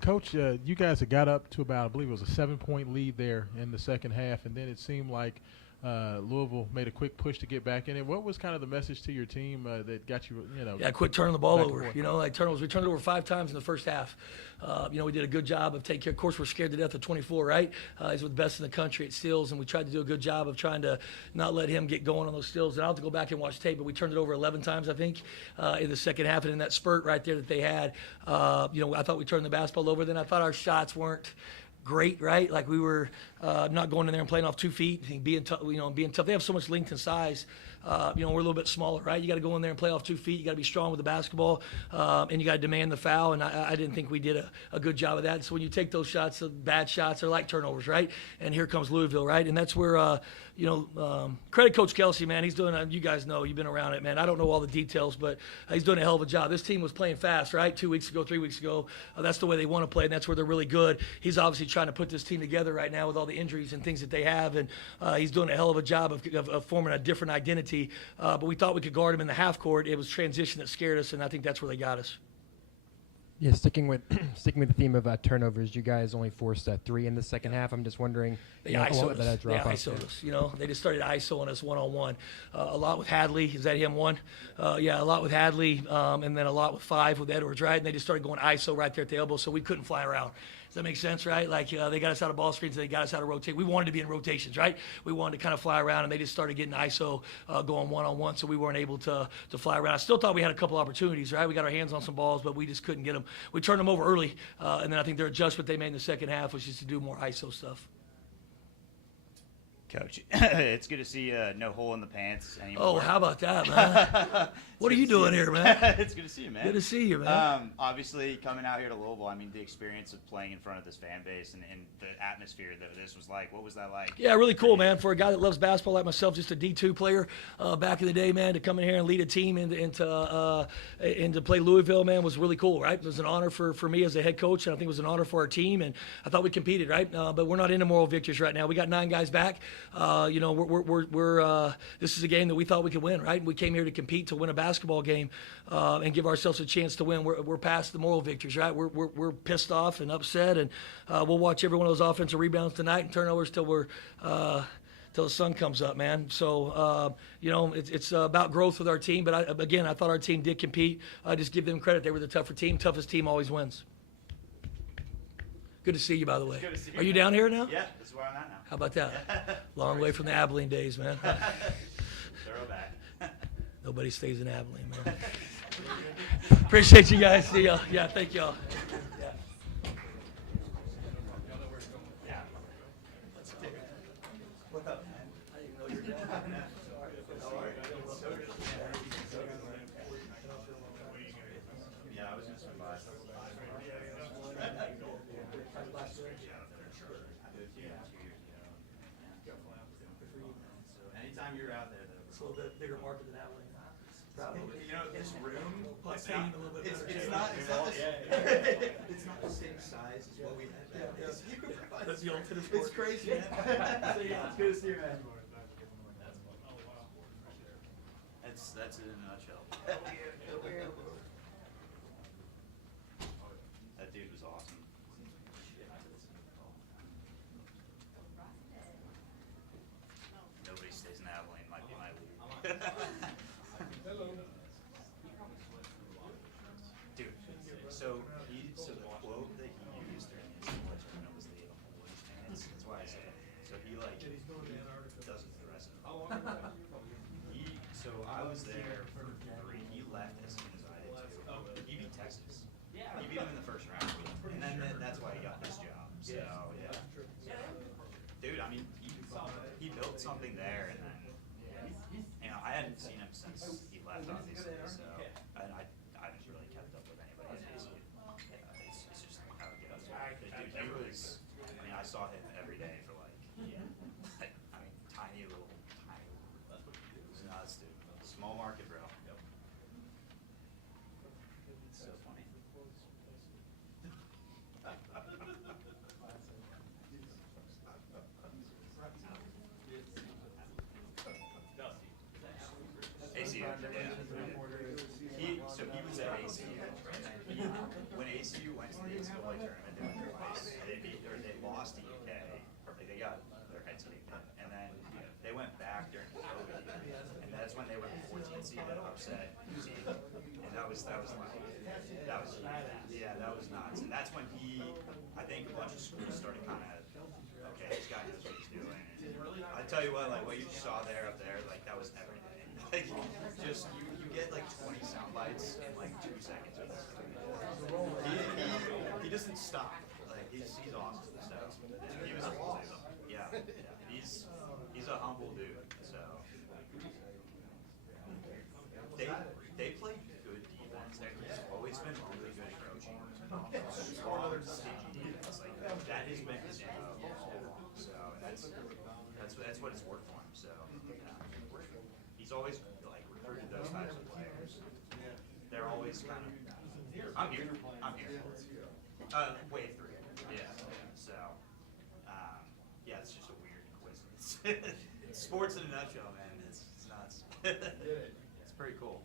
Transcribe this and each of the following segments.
Coach, you guys had got up to about, I believe it was a 7-point lead there in the second half, and then it seemed like Louisville made a quick push to get back in it. What was kind of the message to your team that got you, Yeah, quit turning the ball over. Like turnovers. We turned it over 5 times in the first half. We did a good job of taking care. Of course, we're scared to death of 24, right? He's with the best in the country at steals, and we tried to do a good job of trying to not let him get going on those steals. And I'll have to go back and watch tape, but we turned it over 11 times, I think, in the second half. And in that spurt right there that they had, I thought we turned the basketball over. Then I thought our shots weren't great, right? Like we were not going in there and playing off 2 feet and being tough. Being tough. They have so much length and size. We're a little bit smaller, right? You got to go in there and play off 2 feet. You got to be strong with the basketball, and you got to demand the foul. And I didn't think we did a good job of that. So when you take those shots, the bad shots, they're like turnovers, right? And here comes Louisville, right? And that's where credit Coach Kelsey, man. He's doing. You guys know, you've been around it, man. I don't know all the details, but he's doing a hell of a job. This team was playing fast, right? 2 weeks ago, 3 weeks ago. That's the way they want to play, and that's where they're really good. He's obviously trying to put this team together right now with all the injuries and things that they have, and he's doing a hell of a job of forming a different identity. But we thought we could guard him in the half court. It was transition that scared us, and I think that's where they got us. Yeah, sticking with the theme of turnovers, you guys only forced 3 in the second half. I'm just wondering, They ISO'd us. They just started ISOing us one-on-one. A lot with Hadley. Is that him one? A lot with Hadley, and then a lot with 5 with Edwards, right? And they just started going ISO right there at the elbow, so we couldn't fly around. Does that make sense, right? Like they got us out of ball screens, they got us out of rotate. We wanted to be in rotations, right? We wanted to kind of fly around, and they just started getting ISO going one-on-one, so we weren't able to fly around. I still thought we had a couple opportunities, right? We got our hands on some balls, but we just couldn't get them. We turned them over early, and then I think their adjustment they made in the second half was just to do more ISO stuff. Coach, it's good to see no hole in the pants anymore. Oh, how about that, man? What are you doing here, man? It's good to see you, man. Good to see you, man. Obviously, coming out here to Louisville, the experience of playing in front of this fan base and the atmosphere that this was like, what was that like? Yeah, really cool, man. For a guy that loves basketball like myself, just a D2 player back in the day, man, to come in here and lead a team and to play Louisville, man, was really cool, right? It was an honor for me as a head coach, and I think it was an honor for our team, and I thought we competed, right? But we're not into moral victories right now. We got 9 guys back. This is a game that we thought we could win, right? We came here to compete to win a basketball game and give ourselves a chance to win. We're past the moral victories, right? We're pissed off and upset, and we'll watch every one of those offensive rebounds tonight and turnovers till the sun comes up, man. So it's about growth with our team. But I thought our team did compete. I just give them credit; they were the tougher team. Toughest team always wins. Good to see you, by the way. Good to see you. Are you down here now? Yeah, this is where I'm at now. How about that? Long way from the Abilene days, man. Throwback. Nobody stays in Abilene, man. Appreciate you guys. See y'all. Yeah, thank y'all. Yeah. What's up, man? I didn't know you were down. Yeah, I was just swing by. Anytime you're out there, though. It's a little bit bigger market than Abilene. This room, Plus paying a little bit better. it's not the same size as what we had. That's the old tennis It's court. crazy, man. It's good to see you, man. That's it in a nutshell. That dude was awesome. Nobody stays in Abilene. Might be my lead. Dude, so the quote that he used during his tournament was the holy chance. That's why I said it. So he doesn't the rest of them. So I was there for 3. He left as soon as I did too. He beat Texas. He beat him in the first round, and then that's why he got this job. So yeah, dude. He built something there, and then I hadn't seen him since he left, obviously. So I haven't really kept up with anybody at ASU. It's just how it goes. But dude, he was. I saw him every day for tiny. It was nuts, dude. Small market, bro. Yep. It's so funny. ACU, yeah. So he was at ACU, and then when ACU went to the NCAA tournament, they went twice. They lost to UK, like they got their heads kicked in, and then they went back during the COVID year, and that's when they were the 14th seed that upset UT, and that was nuts. And that's when I think a bunch of schools started kind of, okay, this guy knows what he's doing. I tell you what, like what you saw up there, like that was everything. Like just you get like 20 sound bites in like 2 seconds. He doesn't stop. Like he's awesome. So he was cool too. Yeah. He's a humble dude. So they play good defense. He's always been really good at coaching. Strong, stingy defense. Like that has been his MO all along. So that's what it's worked for him. So he's always like recruited those types of players. They're always kind of, I'm here. Wave 3. Yeah. So yeah, it's just a weird coincidence. Sports in a nutshell, man. It's nuts. It's pretty cool.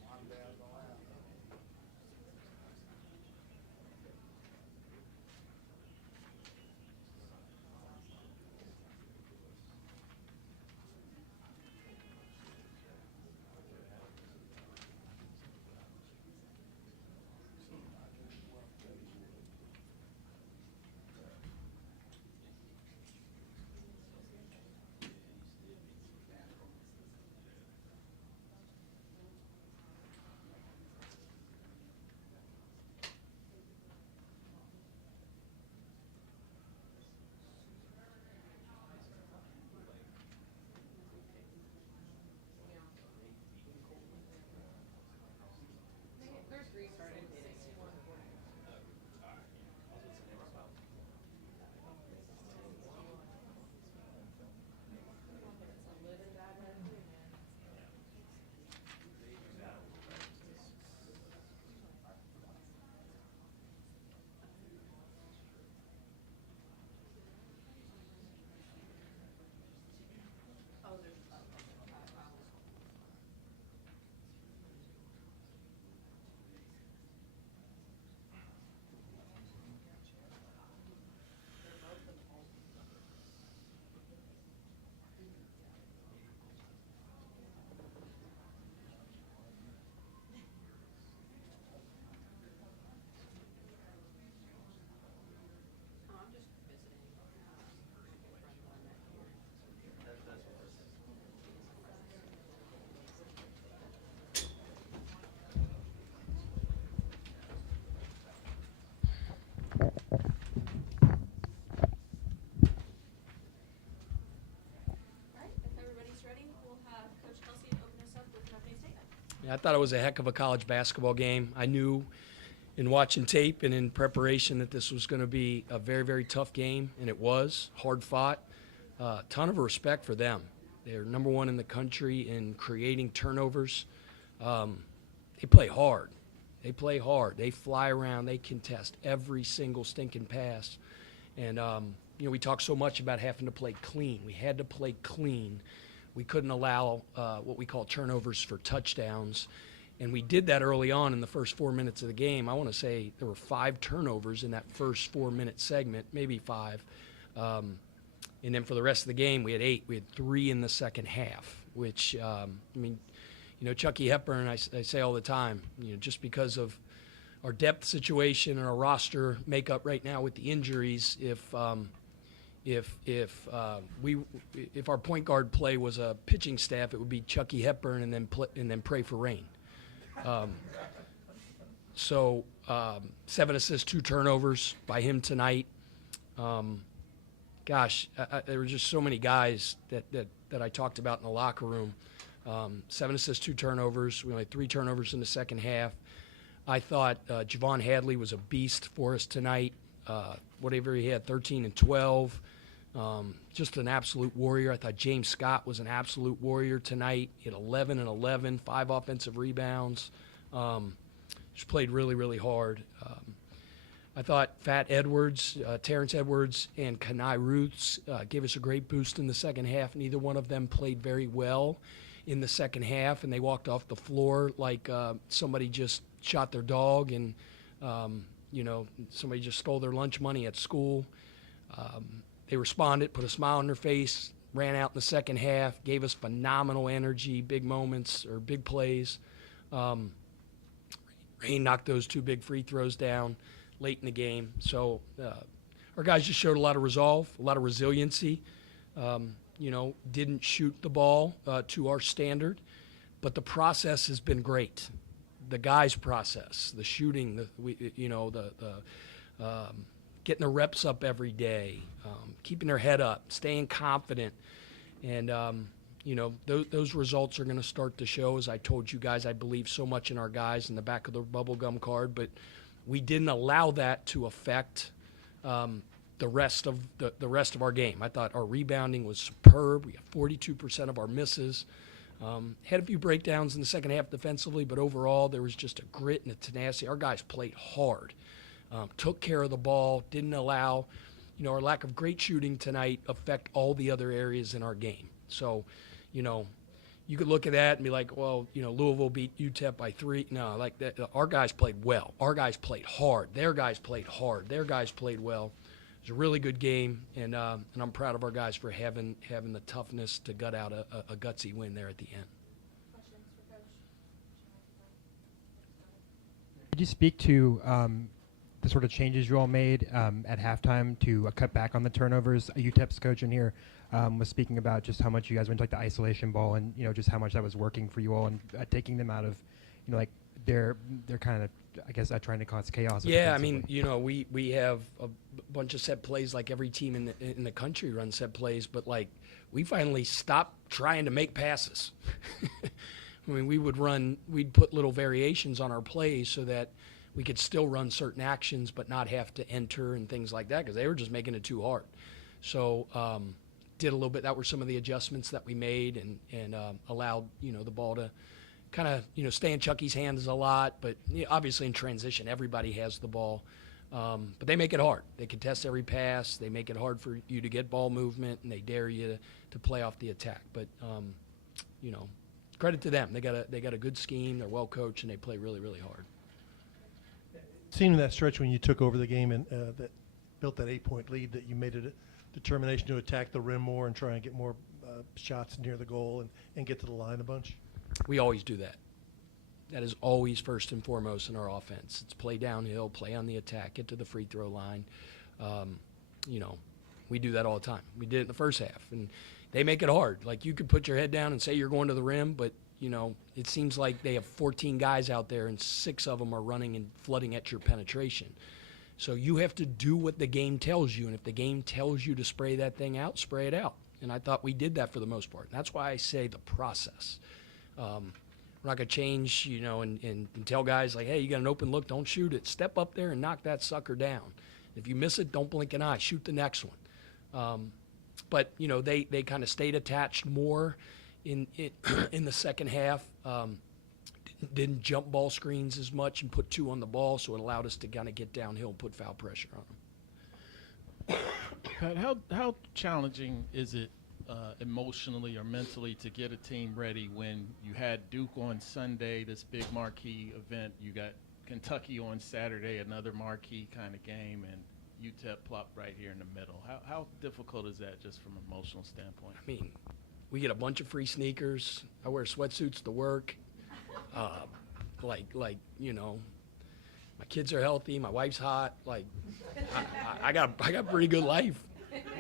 I thought it was a heck of a college basketball game. I knew in watching tape and in preparation that this was going to be a very, very tough game, and it was hard fought. Ton of respect for them. They're number 1 in the country in creating turnovers. They play hard. They fly around. They contest every single stinking pass. And, we talk so much about having to play clean. We had to play clean. We couldn't allow what we call turnovers for touchdowns. And we did that early on in the first 4 minutes of the game. I want to say there were 5 turnovers in that first 4-minute segment, maybe 5. And then for the rest of the game, we had 8. We had 3 in the second half, which, Chucky Hepburn, I say all the time, just because of our depth situation and our roster makeup right now with the injuries, if our point guard play was a pitching staff, it would be Chucky Hepburn and then pray for rain. 7 assists, 2 turnovers by him tonight. There were just so many guys that I talked about in the locker room. 7 assists, 2 turnovers. We only had 3 turnovers in the second half. I thought Javon Hadley was a beast for us tonight. Whatever he had, 13 and 12. Just an absolute warrior. I thought James Scott was an absolute warrior tonight. He had 11 and 11, 5 offensive rebounds. Just played really, really hard. I thought Terrence Edwards, and Kanai Roots gave us a great boost in the second half. Neither one of them played very well. in the second half, and they walked off the floor like somebody just shot their dog and, somebody just stole their lunch money at school. They responded, put a smile on their face, ran out in the second half, gave us phenomenal energy, big moments or big plays. Rain knocked those 2 big free throws down late in the game. So our guys just showed a lot of resolve, a lot of resiliency. Didn't shoot the ball to our standard, but the process has been great. The guys' process, the shooting, getting the reps up every day, keeping their head up, staying confident, and those results are going to start to show. As I told you guys, I believe so much in our guys in the back of the bubblegum card, but we didn't allow that to affect the rest of our game. I thought our rebounding was superb. We got 42% of our misses. Had a few breakdowns in the second half defensively, but overall there was just a grit and a tenacity. Our guys played hard, took care of the ball, didn't allow our lack of great shooting tonight affect all the other areas in our game. So, you could look at that and be like, well, Louisville beat UTEP by 3. No, like that. Our guys played well. Our guys played hard. Their guys played hard. Their guys played well. It was a really good game, and I'm proud of our guys for having the toughness to gut out a gutsy win there at the end. Questions for Coach? Could you speak to the sort of changes you all made at halftime to cut back on the turnovers? UTEP's coach in here was speaking about just how much you guys went to the isolation ball and just how much that was working for you all and taking them out of they're kind of trying to cause chaos. Yeah, I mean we have a bunch of set plays like every team in the country runs set plays, but we finally stopped trying to make passes. I mean we'd put little variations on our plays so that we could still run certain actions but not have to enter and things like that because they were just making it too hard. So did a little bit. That were some of the adjustments that we made and allowed the ball to kind of stay in Chucky's hands a lot. But obviously in transition everybody has the ball, but they make it hard. They contest every pass. They make it hard for you to get ball movement, and they dare you to play off the attack. But credit to them. They got a good scheme. They're well coached and they play really, really hard. Seeing that stretch when you took over the game and that built that 8-point lead, that you made a determination to attack the rim more and try and get more shots near the goal and get to the line a bunch? We always do that. That is always first and foremost in our offense. It's play downhill, play on the attack, get to the free throw line. We do that all the time. We did it in the first half, and they make it hard. Like you could put your head down and say you're going to the rim, but it seems like they have 14 guys out there and 6 of them are running and flooding at your penetration. So you have to do what the game tells you, and if the game tells you to spray that thing out, spray it out. And I thought we did that for the most part. And that's why I say the process. We're not going to change, and tell guys like, hey, you got an open look, don't shoot it. Step up there and knock that sucker down. If you miss it, don't blink an eye. Shoot the next one. But they kind of stayed attached more in the second half. Didn't jump ball screens as much and put 2 on the ball, so it allowed us to kind of get downhill and put foul pressure on them. Pat, how challenging is it emotionally or mentally to get a team ready when you had Duke on Sunday, this big marquee event, you got Kentucky on Saturday, another marquee kind of game, and UTEP plopped right here in the middle? How difficult is that just from an emotional standpoint? I mean, we get a bunch of free sneakers. I wear sweatsuits to work. My kids are healthy. My wife's hot. I got a pretty good life.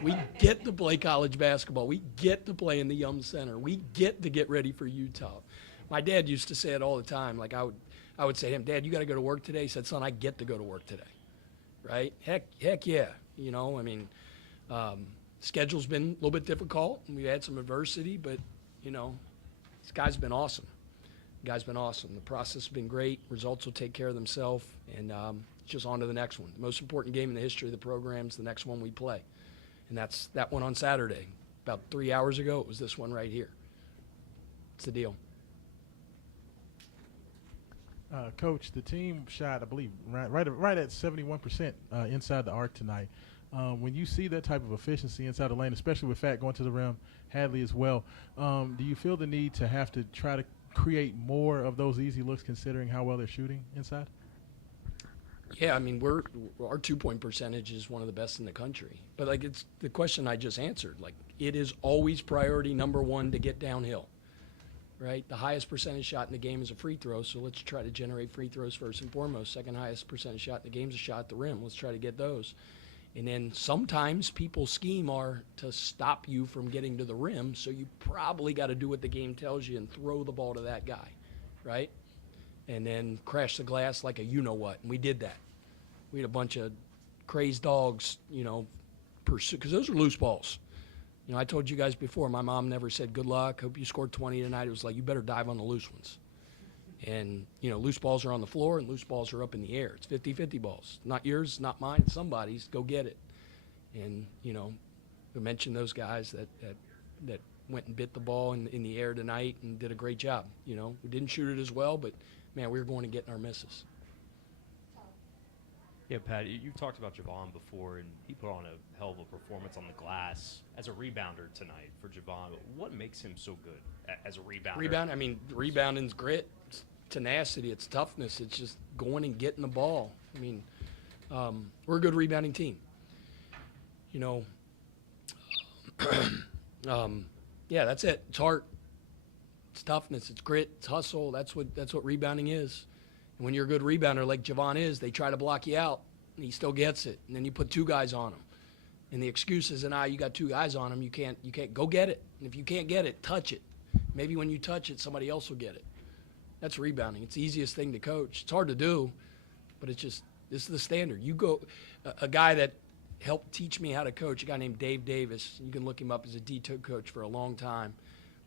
We get to play college basketball. We get to play in the Yum Center. We get to get ready for Utah. My dad used to say it all the time. I would say to him, Dad, you got to go to work today? He said, son, I get to go to work today. Right? Heck yeah. Schedule's been a little bit difficult, and we had some adversity, but, this guy's been awesome. The process has been great. Results will take care of themselves, and just on to the next one. The most important game in the history of the program is the next one we play, and that's that one on Saturday. About 3 hours ago, it was this one right here. It's the deal. Coach, the team shot, I believe, right at 71% inside the arc tonight. When you see that type of efficiency inside the lane, especially with Fat going to the rim, Hadley as well, do you feel the need to have to try to create more of those easy looks considering how well they're shooting inside? Yeah, I mean, our 2-point percentage is one of the best in the country. But, like, it's the question I just answered. Like, it is always priority number one to get downhill, right? The highest percentage shot in the game is a free throw, so let's try to generate free throws first and foremost. Second highest percentage shot in the game is a shot at the rim. Let's try to get those. And then sometimes people's scheme are to stop you from getting to the rim, so you probably got to do what the game tells you and throw the ball to that guy, right? And then crash the glass like a you-know-what, and we did that. We had a bunch of crazed dogs, pursue, because those are loose balls. I told you guys before, my mom never said, good luck, hope you scored 20 tonight. It was like, you better dive on the loose ones. And, loose balls are on the floor and loose balls are up in the air. It's 50-50 balls. Not yours, not mine, it's somebody's. Go get it. And, we mentioned those guys that went and bit the ball in the air tonight and did a great job. We didn't shoot it as well, but, man, we were going to get in our misses. Yeah, Pat, you've talked about Javon before, and he put on a hell of a performance on the glass as a rebounder tonight for Javon. What makes him so good as a rebounder? Rebounding's grit, it's tenacity, it's toughness. It's just going and getting the ball. We're a good rebounding team. Yeah, that's it. It's heart, it's toughness, it's grit, it's hustle. That's what rebounding is. And when you're a good rebounder like Javon is, they try to block you out, and he still gets it. And then you put two guys on him. And the excuse is, you got two guys on him, you can't go get it. And if you can't get it, touch it. Maybe when you touch it, somebody else will get it. That's rebounding. It's the easiest thing to coach. It's hard to do, but this is the standard. You go, a guy that helped teach me how to coach, a guy named Dave Davis. You can look him up as a D2 coach for a long time.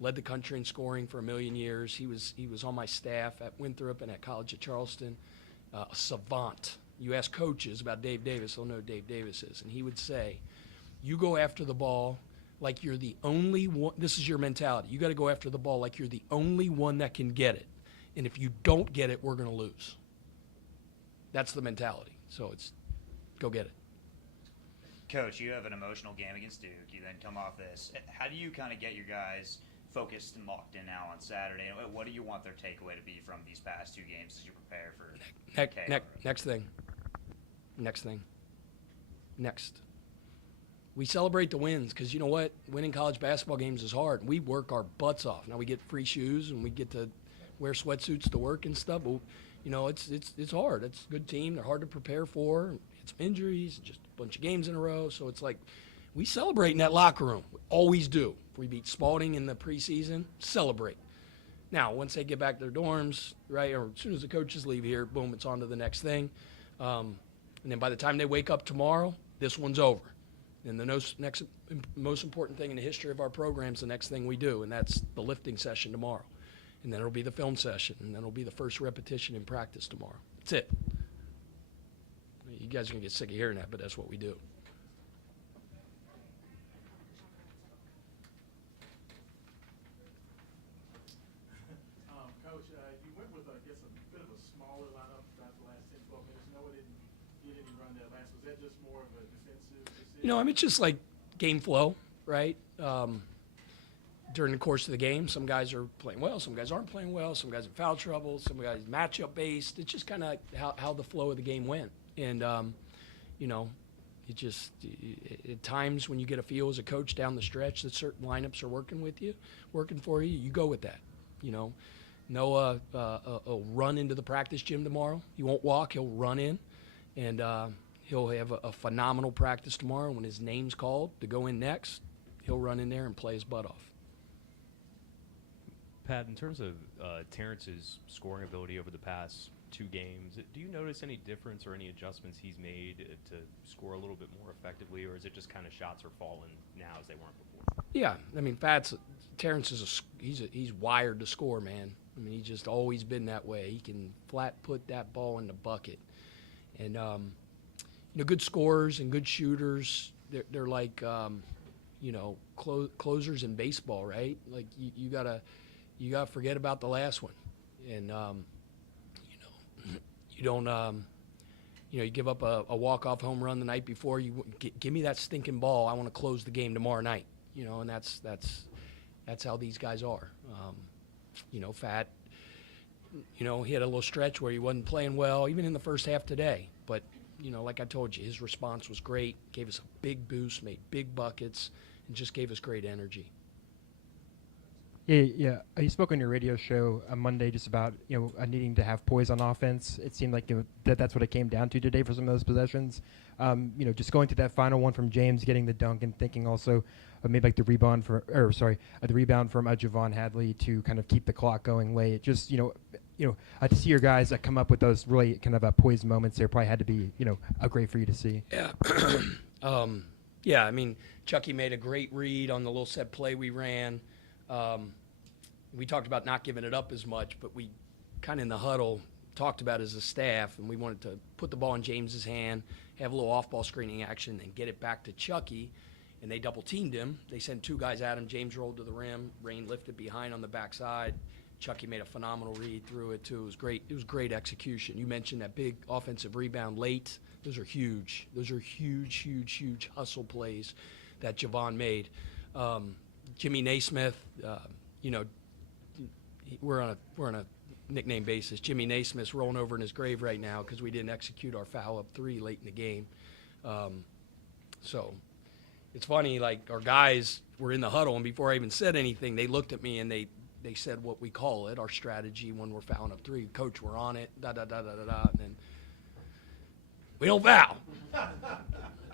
Led the country in scoring for a million years. He was on my staff at Winthrop and at College at Charleston. A savant. You ask coaches about Dave Davis, they'll know who Dave Davis is. And he would say, you go after the ball like you're the only one. This is your mentality. You got to go after the ball like you're the only one that can get it. And if you don't get it, we're going to lose. That's the mentality. So it's go get it. Coach, you have an emotional game against Duke. You then come off this. How do you kind of get your guys focused and locked in now on Saturday? What do you want their takeaway to be from these past two games as you prepare for Next. We celebrate the wins because you know what? Winning college basketball games is hard. We work our butts off. Now we get free shoes and we get to wear sweatsuits to work and stuff. But, it's hard. It's a good team. They're hard to prepare for. It's some injuries, just a bunch of games in a row. So it's like we celebrate in that locker room. We always do. If we beat Spalding in the preseason, celebrate. Now, once they get back to their dorms, right, or as soon as the coaches leave here, boom, it's on to the next thing. And then by the time they wake up tomorrow, this one's over. And the next most important thing in the history of our program is the next thing we do, and that's the lifting session tomorrow. And then it'll be the film session, and then it'll be the first repetition in practice tomorrow. That's it. You guys are going to get sick of hearing that, but that's what we do. Coach, you went with, I guess, a bit of a smaller lineup throughout the last 10, 12 minutes. Noah didn't get any run that last. Was that just more of a defensive decision? It's just like game flow, right? During the course of the game, some guys are playing well, some guys aren't playing well, some guys in foul trouble, some guys matchup based. It's just kind of how the flow of the game went. And, at times when you get a feel as a coach down the stretch that certain lineups are working for you, you go with that. Noah will run into the practice gym tomorrow. He won't walk, he'll run in. And he'll have a phenomenal practice tomorrow. When his name's called to go in next, he'll run in there and play his butt off. Pat, in terms of Terrence's scoring ability over the past two games, do you notice any difference or any adjustments he's made to score a little bit more effectively, or is it just kind of shots are falling now as they weren't before? Yeah, Terrence is he's wired to score, man. He's just always been that way. He can flat put that ball in the bucket, and good scorers and good shooters. They're like closers in baseball, right? Like you gotta forget about the last one, and you you give up a walk-off home run the night before. Give me that stinking ball. I want to close the game tomorrow night. And that's how these guys are. Fat. He had a little stretch where he wasn't playing well, even in the first half today. But like I told you, his response was great. Gave us a big boost, made big buckets, and just gave us great energy. Yeah. You spoke on your radio show on Monday just about needing to have poise on offense. It seemed like that's what it came down to today for some of those possessions. Just going to that final one from James, getting the dunk, and thinking also of maybe like the rebound from Javon Hadley to kind of keep the clock going late. Just to see your guys come up with those really kind of poised moments there probably had to be great for you to see. Yeah. Yeah. I mean, Chucky made a great read on the little set play we ran. We talked about not giving it up as much, but we kind of in the huddle talked about as a staff, and we wanted to put the ball in James's hand, have a little off-ball screening action, and get it back to Chucky. And they double-teamed him. They sent two guys at him. James rolled to the rim. Rain lifted behind on the backside. Chucky made a phenomenal read through it, too. It was great. It was great execution. You mentioned that big offensive rebound late. Those are huge. Those are huge, huge, huge hustle plays that Javon made. Jimmy Naismith, we're on a nickname basis. Jimmy Naismith's rolling over in his grave right now because we didn't execute our foul up three late in the game. So it's funny, like our guys were in the huddle, and before I even said anything, they looked at me and they said what we call it, our strategy when we're fouling up three. Coach, we're on it, and then we don't foul.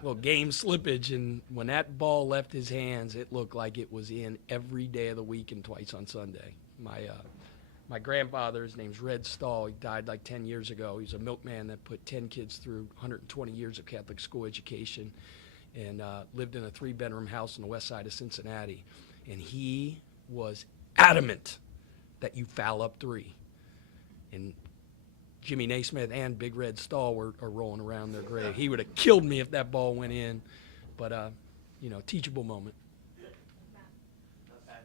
Well, game slippage, and when that ball left his hands, it looked like it was in every day of the week and twice on Sunday. My grandfather, his name's Red Stahl, he died like 10 years ago. He's a milkman that put 10 kids through 120 years of Catholic school education and lived in a 3-bedroom house on the west side of Cincinnati. And he was adamant that you foul up three. And Jimmy Naismith and Big Red Stahl are rolling around their grave. He would have killed me if that ball went in, but teachable moment.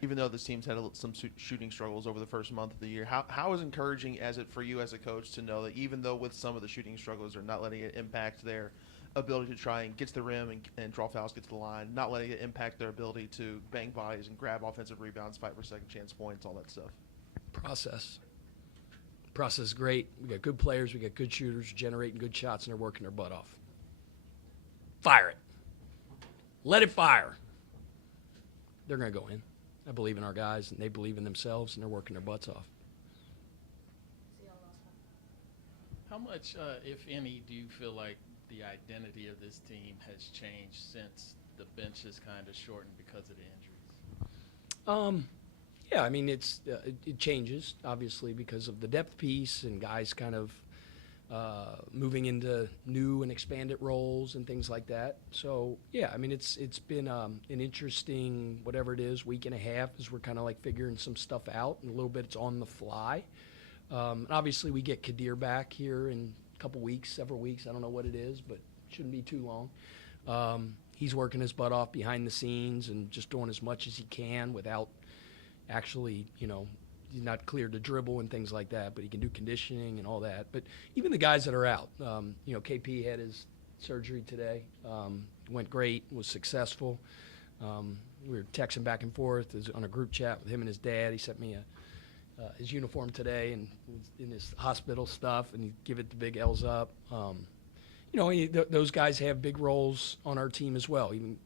Even though this team's had some shooting struggles over the first month of the year, how is encouraging as it for you as a coach to know that even though with some of the shooting struggles, they're not letting it impact their ability to try and get to the rim and draw fouls, get to the line, not letting it impact their ability to bang bodies and grab offensive rebounds, fight for second chance points, all that stuff? Process is great. We got good players, we got good shooters generating good shots, and they're working their butt off. Fire it. Let it fire. They're going to go in. I believe in our guys, and they believe in themselves, and they're working their butts off. How much, if any, do you feel like the identity of this team has changed since the bench is kind of shortened because of the injuries? Yeah, I mean, it changes, obviously, because of the depth piece and guys kind of moving into new and expanded roles and things like that. So, yeah, I mean, it's been an interesting, whatever it is, week and a half as we're kind of like figuring some stuff out, and a little bit it's on the fly. And obviously, we get Kadir back here in a couple weeks, several weeks. I don't know what it is, but it shouldn't be too long. He's working his butt off behind the scenes and just doing as much as he can without actually, he's not cleared to dribble and things like that, but he can do conditioning and all that. But even the guys that are out, KP had his surgery today, went great, was successful. We were texting back and forth on a group chat with him and his dad. He sent me his uniform today and in his hospital stuff, and he give it the big L's up. Those guys have big roles on our team as well. Even,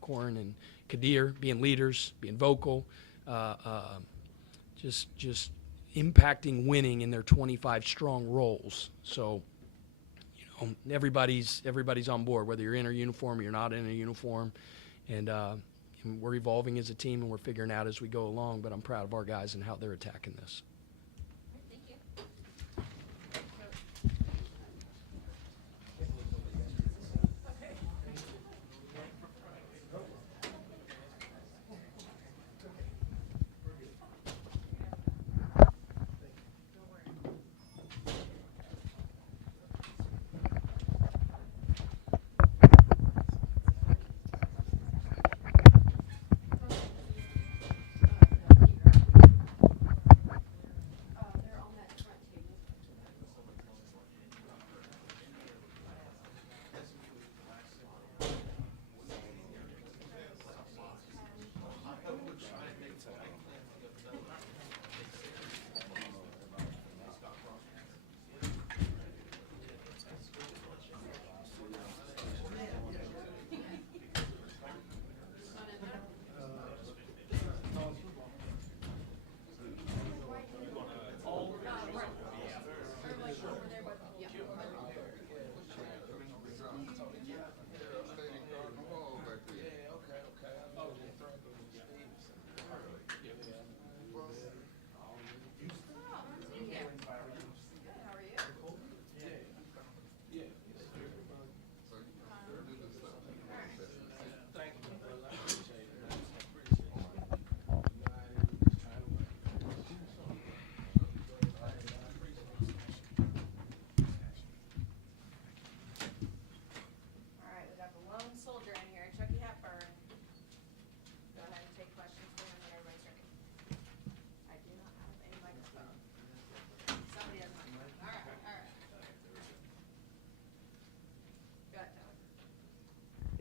Corin and Kadir being leaders, being vocal, just impacting winning in their 25 strong roles. So, everybody's on board, whether you're in a uniform or you're not in a uniform. And we're evolving as a team, and we're figuring out as we go along. But I'm proud of our guys and how they're attacking this. Thank you.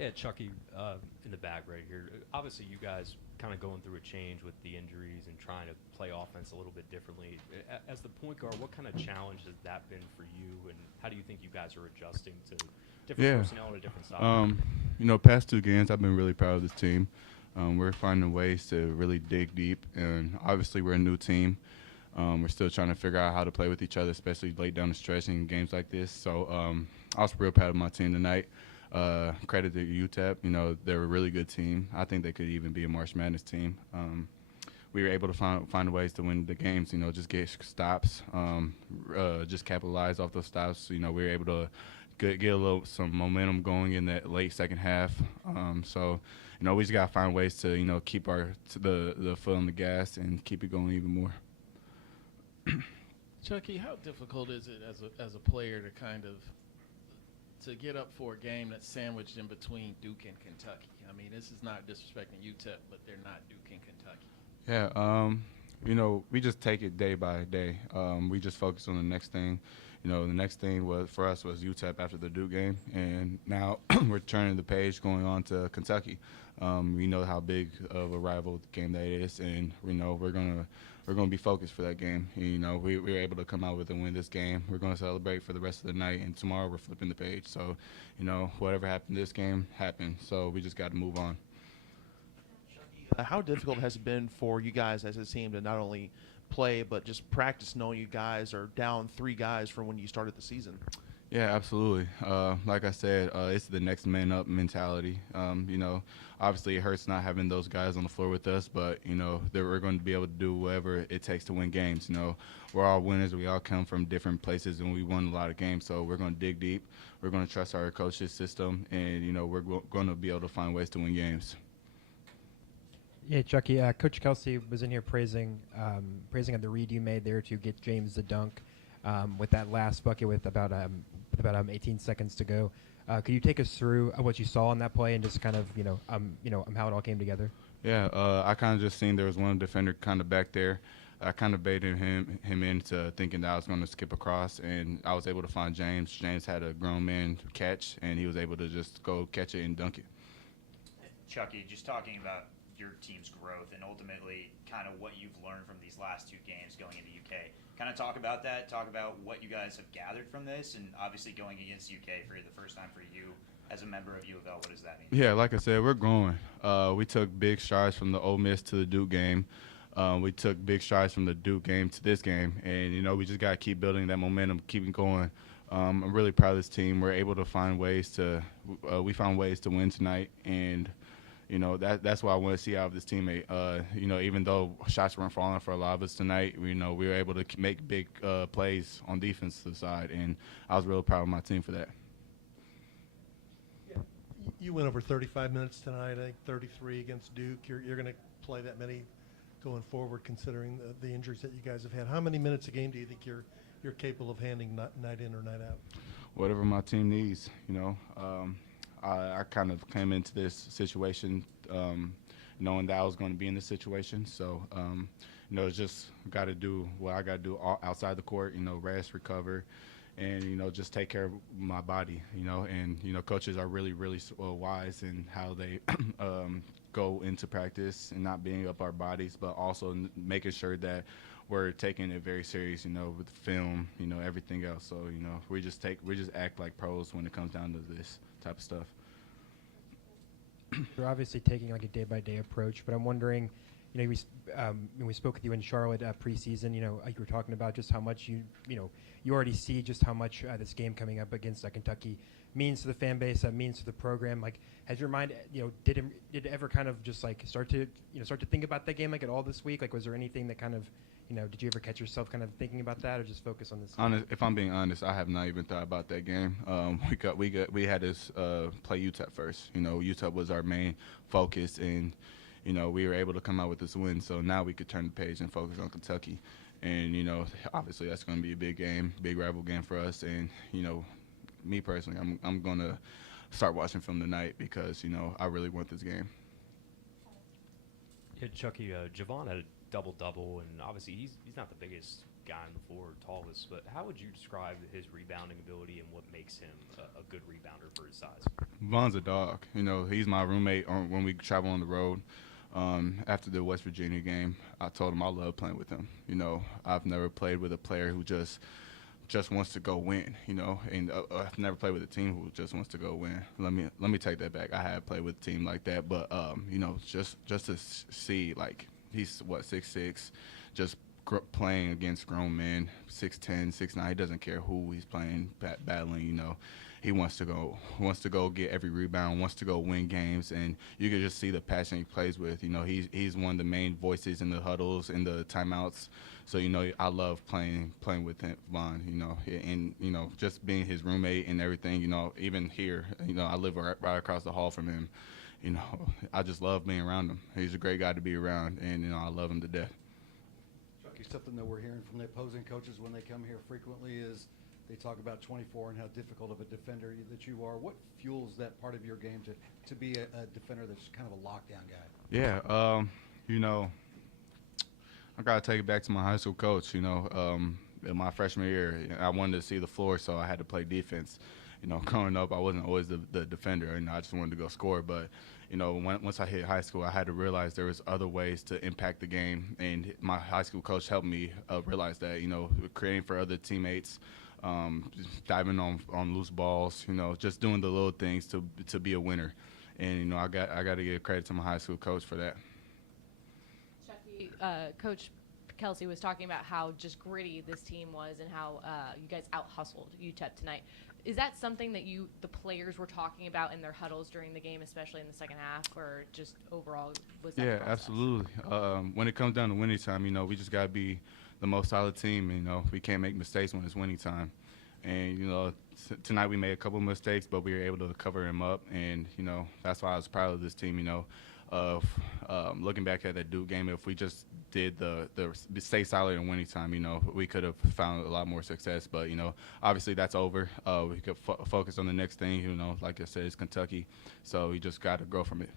Yeah, Chucky, in the back right here. Obviously, you guys kind of going through a change with the injuries and trying to play offense a little bit differently. As the point guard, what kind of challenge has that been for you, and how do you think you guys are adjusting to different personnel and a different style? Past 2 games, I've been really proud of this team. We're finding ways to really dig deep, and obviously we're a new team. We're still trying to figure out how to play with each other, especially late down the stretch in games like this. So I was real proud of my team tonight. Credit to UTEP. They're a really good team. I think they could even be a March Madness team. We were able to find ways to win the games, just get stops, just capitalize off those stops. We were able to get some momentum going in that late second half. We just got to find ways to, keep the foot on the gas and keep it going even more. Chucky, how difficult is it as a player to to get up for a game that's sandwiched in between Duke and Kentucky? I mean, this is not disrespecting UTEP, but they're not Duke and Kentucky. Yeah, we just take it day by day. We just focus on the next thing. The next thing for us was UTEP after the Duke game, and now we're turning the page going on to Kentucky. We know how big of a rival game that is, and we know we're gonna be focused for that game. We were able to come out with a win this game. We're going to celebrate for the rest of the night, and tomorrow we're flipping the page. So, whatever happened this game happened. So we just got to move on. How difficult has it been for you guys as a team to not only play but just practice, knowing you guys are down 3 guys from when you started the season? Yeah, absolutely. Like I said, it's the next man up mentality. Obviously it hurts not having those guys on the floor with us, but, we're going to be able to do whatever it takes to win games. We're all winners. We all come from different places, and we won a lot of games. So we're going to dig deep. We're going to trust our coach's system, and, we're going to be able to find ways to win games. Yeah, Chucky, Coach Kelsey was in here praising the read you made there to get James the dunk with that last bucket with about 18 seconds to go. Could you take us through what you saw on that play and just kind of how it all came together? Yeah, I kind of just seen there was one defender kind of back there. I kind of baited him into thinking that I was going to skip across, and I was able to find James. James had a grown man catch, and he was able to just go catch it and dunk it. Chucky, just talking about your team's growth and ultimately kind of what you've learned from these last 2 games going into UK. Kind of talk about that, talk about what you guys have gathered from this, and obviously going against UK for the first time for you as a member of UofL, what does that mean? Yeah, like I said, we're growing. We took big strides from the Ole Miss to the Duke game. We took big strides from the Duke game to this game, and, we just got to keep building that momentum, keeping going. I'm really proud of this team. We're able to find ways to we found ways to win tonight, and that's what I want to see out of this teammate. Even though shots weren't falling for a lot of us tonight, we were able to make big plays on defensive side, and I was really proud of my team for that. Yeah. You went over 35 minutes tonight, I think 33 against Duke. You're going to play that many going forward, considering the injuries that you guys have had. How many minutes a game do you think you're capable of handing night in or night out? Whatever my team needs, I kind of came into this situation knowing that I was going to be in this situation. So, it's just got to do what I got to do outside the court, rest, recover, and, just take care of my body, and, coaches are really, really wise in how they go into practice and not being up our bodies, but also making sure that we're taking it very serious, with film, everything else. So, we just act like pros when it comes down to this type of stuff. You're obviously taking like a day-by-day approach, but I'm wondering, when we spoke with you in Charlotte preseason, you were talking about just how much you already see just how much this game coming up against Kentucky means to the fan base, means to the program. Like, has your mind, did it ever kind of just like start to think about that game like at all this week? Like, was there anything that kind of, did you ever catch yourself kind of thinking about that, or just focus on this game? If I'm being honest, I have not even thought about that game. We had to play UTEP first. UTEP was our main focus, and we were able to come out with this win. So now we could turn the page and focus on Kentucky. And obviously that's going to be a big game, big rival game for us. And me personally, I'm going to start watching film tonight because I really want this game. Yeah, Chucky, Javon had a double-double, and obviously he's not the biggest guy on the floor, tallest, but how would you describe his rebounding ability and what makes him a good rebounder for his size? Von's a dog. You know, he's my roommate when we travel on the road. After the West Virginia game, I told him I love playing with him. You know, I've never played with a player who just wants to go win, you know, and I've never played with a team who just wants to go win. Let me take that back. I have played with a team like that, but you know, just to see, like, he's what, 6'6", just playing against grown men, 6'10", 6'9". He doesn't care who he's playing, battling. You know, he wants to go get every rebound, wants to go win games, and you can just see the passion he plays with. You know, he's one of the main voices in the huddles, in the timeouts. So, you know, I love playing with him, Von, you know, and, you know, just being his roommate and everything, you know, even here, you know, I live right across the hall from him. You know, I just love being around him. He's a great guy to be around, and, you know, I love him to death. Chucky, something that we're hearing from the opposing coaches when they come here frequently is they talk about 24 and how difficult of a defender that you are. What fuels that part of your game to be a defender that's kind of a lockdown guy? Yeah, you know, I got to take it back to my high school coach. You know, in my freshman year, I wanted to see the floor, so I had to play defense. You know, growing up, I wasn't always the defender, and I just wanted to go score. But, you know, once I hit high school, I had to realize there was other ways to impact the game, and my high school coach helped me realize that, you know, creating for other teammates, just diving on loose balls, you know, just doing the little things to be a winner. And, you know, I got to give credit to my high school coach for that. Chucky, Coach Kelsey was talking about how just gritty this team was and how you guys out-hustled UTEP tonight. Is that something that the players were talking about in their huddles during the game, especially in the second half, or just overall was that Yeah, process? absolutely. When it comes down to winning time, you know, we just got to be the most solid team. You know, we can't make mistakes when it's winning time. And, you know, tonight we made a couple of mistakes, but we were able to cover them up. And, you know, that's why I was proud of this team, you know, of looking back at that Duke game. If we just did the stay solid in winning time, you know, we could have found a lot more success. But, you know, obviously that's over. We could focus on the next thing. You know, like I said, it's Kentucky. So we just got to grow from it.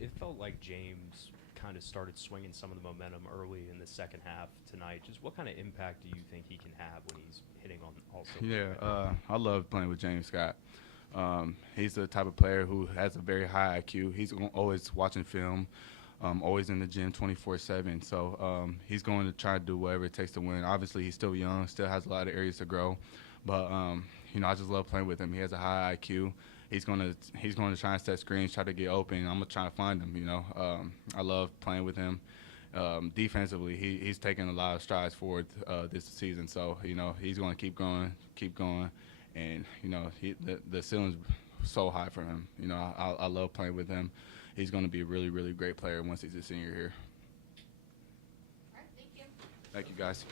It felt like James kind of started swinging some of the momentum early in the second half tonight. Just what kind of impact do you think he can have when he's hitting on all cylinders? Yeah, I love playing with James Scott. He's the type of player who has a very high IQ. He's always watching film, always in the gym 24/7. So he's going to try to do whatever it takes to win. Obviously, he's still young, still has a lot of areas to grow. But, you know, I just love playing with him. He has a high IQ. He's going to try and set screens, try to get open. I'm going to try to find him, you know. I love playing with him. Defensively, he's taken a lot of strides forward this season. So, you know, he's going to keep going. And, you know, the ceiling's so high for him. You know, I love playing with him. He's going to be a really, really great player once he's a senior here. All right, thank you. Thank you, guys.